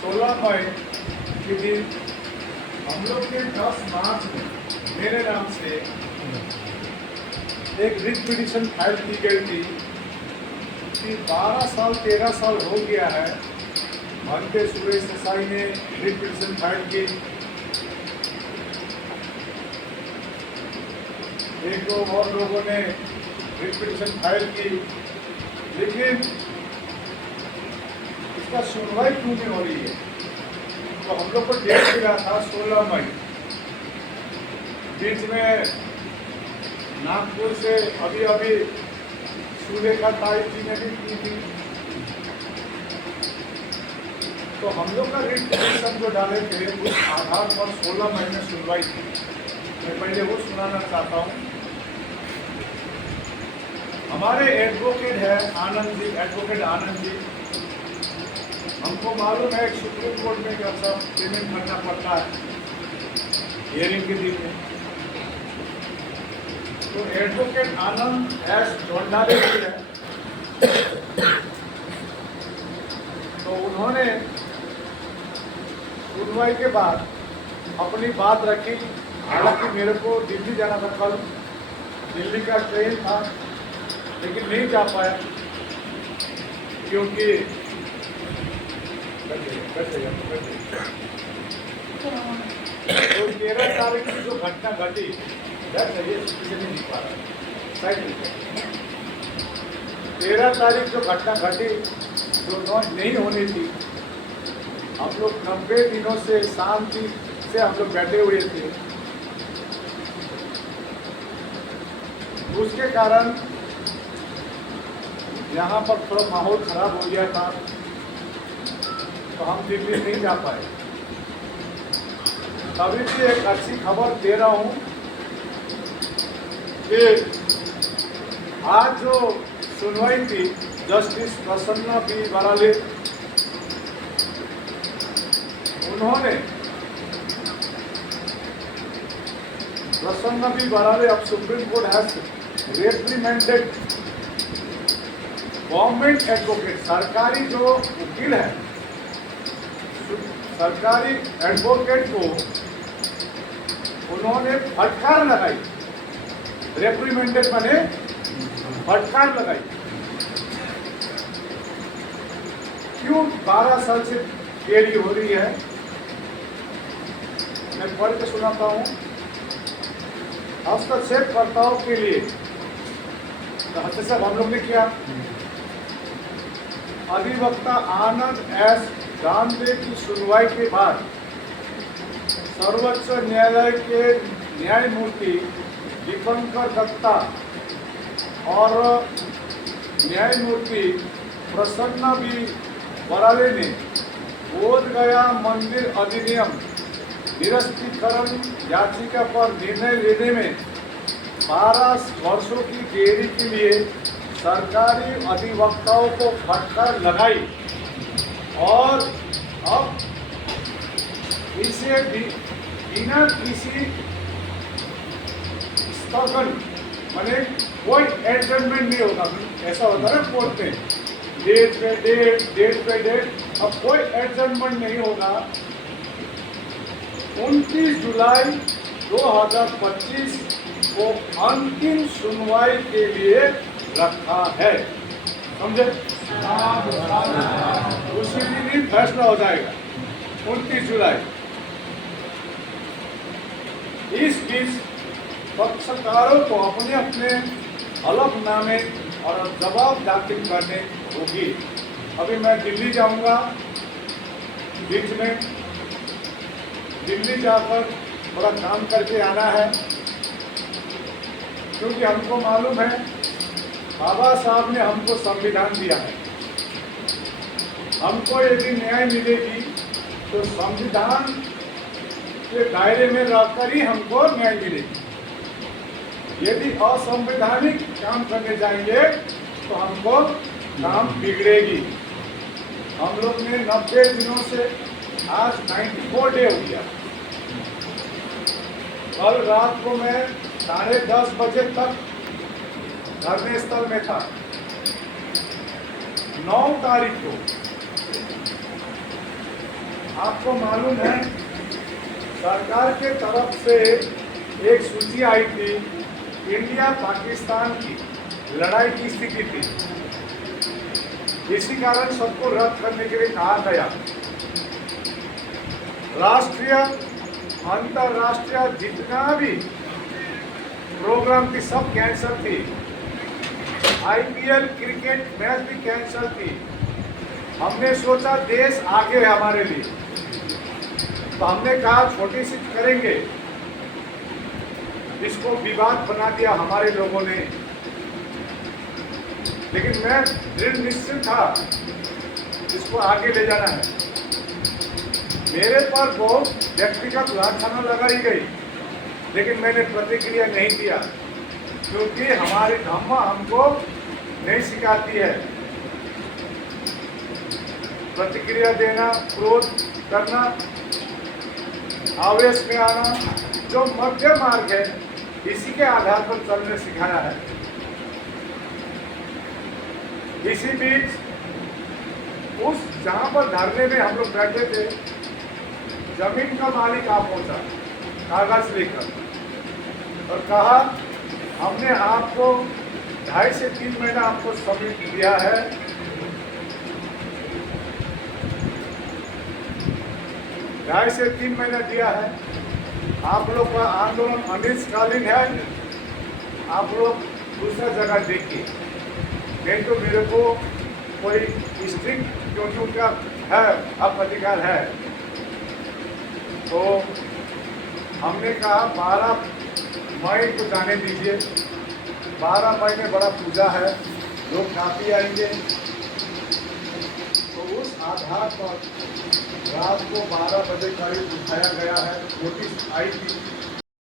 16 मई के दिन हम लोग के 10 मार्च में मेरे नाम से एक रिट पिटीशन फाइल की गई थी कि 12 साल 13 साल हो गया है भंते सुरेश देसाई ने रिट पिटीशन फाइल की। एक दो और लोगों ने रिट पिटीशन फाइल की, लेकिन इसका सुनवाई क्यों नहीं हो रही है? तो हम लोग को डेट मिला था 16 मई। बीच में नागपुर से अभी सुलेखा ताई जी ने भी की थी, तो हम लोग का रिट पिटीशन जो डाले थे उस आधार पर 16 मई में सुनवाई थी। मैं पहले वो सुनाना चाहता हूँ। हमारे एडवोकेट है आनंद जी, एडवोकेट आनंद जी। हमको मालूम है सुप्रीम कोर्ट में क्या सब पेमेंट करना पड़ता है हियरिंग के दिन में। तो एडवोकेट आनंद एस भंडारे जी है, तो उन्होंने सुनवाई के बाद अपनी बात रखी। हालांकि मेरे को दिल्ली जाना था, कल दिल्ली का ट्रेन था, लेकिन नहीं जा पाया क्योंकि तो 13 तारीख की जो घटना घटी, नहीं दिख पा रहा, 13 तारीख जो घटना घटी जो नहीं होनी थी, हम लोग 90 दिनों से शांति से हम लोग बैठे हुए थे। उसके कारण यहाँ पर थोड़ा माहौल खराब हो गया था, तो हम दिल्ली नहीं जा पाए। तभी भी एक अच्छी खबर दे रहा हूँ कि आज जो सुनवाई थी जस्टिस प्रसन्ना बी बराले, उन्होंने प्रसन्ना बी बराले अब Supreme Court has reprimanded government advocate, सरकारी जो वकील है, सरकारी एडवोकेट को उन्होंने फटकार लगाई। रिप्रीमेंटेड माने फटकार लगाई। क्यों 12 साल से देरी हो रही है? मैं पढ़ के सुनाता हूँ। हस्तक्षेपकर्ताओं के लिए हस्तक्षेप हम लोग ने किया। अधिवक्ता आनंद एस दानवे की सुनवाई के बाद सर्वोच्च न्यायालय के न्यायमूर्ति दीपंकर दत्ता और न्यायमूर्ति प्रसन्ना बी बराले ने बोध गया मंदिर अधिनियम निरस्तीकरण याचिका पर निर्णय लेने में 12 वर्षों की देरी के लिए सरकारी अधिवक्ताओं को फटकार लगाई और अब इसे बिना किसी स्थगन माने कोई एडजमेंट नहीं होगा। ऐसा होता है ना कोर्ट में, डेट पे डेट, अब कोई एडजमेंट नहीं होगा। 29 जुलाई 2025 को अंतिम सुनवाई के लिए रखा है। समझे? उसी दिन ही फैसला हो जाएगा, 29 जुलाई। इस बीच पक्षकारों को अपने अपने हलफनामे और जवाब दाखिल करने होगी। अभी मैं दिल्ली जाऊंगा, बीच में दिल्ली जाकर थोड़ा काम करके आना है, क्योंकि हमको मालूम है बाबा साहब ने हमको संविधान दिया है। हमको यदि न्याय मिलेगी तो संविधान के दायरे में रहकर ही हमको न्याय मिलेगी। यदि असंवैधानिक काम करने जाएंगे तो हमको काम बिगड़ेगी। हम लोग ने 90 दिनों से आज 94 डे हो गया। कल रात को मैं 10:30 बजे तक धरने स्थल में था। 9 तारीख को आपको मालूम है सरकार के तरफ से एक सूची आई थी, इंडिया पाकिस्तान की लड़ाई की स्थिति थी। इसी कारण सबको रद्द करने के लिए कहा गया। राष्ट्रीय अंतर्राष्ट्रीय जितना भी प्रोग्राम थी सब कैंसिल थी। आईपीएल क्रिकेट मैच भी कैंसिल थी। हमने सोचा देश आगे है हमारे लिए, तो हमने कहा छोटी सी करेंगे। इसको विवाद बना दिया हमारे लोगों ने, लेकिन मैं दृढ़ निश्चित था इसको आगे ले जाना है। मेरे पर बहुत व्यक्तिगत लांछना लगाई गई, लेकिन मैंने प्रतिक्रिया नहीं दिया, क्योंकि हमारी अम्मा हमको नहीं सिखाती है प्रतिक्रिया देना, क्रोध करना, आवेश में आना। जो मध्य मार्ग है इसी के आधार पर चलने सिखाया है। इसी बीच उस जहां पर धरने में हम लोग बैठे थे, जमीन का मालिक आ पहुंचा कागज लेकर और कहा हमने आपको 2.5 से 3 महीना आपको समय दिया है, 2.5 से 3 महीना दिया है। आप लोग का आंदोलन अनिश्चितकालीन है, आप लोग दूसरा जगह देखिए, नहीं तो मेरे को कोई स्ट्रिक्ट, क्योंकि उनका है अब अधिकार है। तो हमने कहा 12 मई को जाने दीजिए। 12 मई में बड़ा पूजा है, लोग काफ़ी आएंगे। तो उस आधार पर रात को 12 बजे करीब उठाया गया है। नोटिस आई थी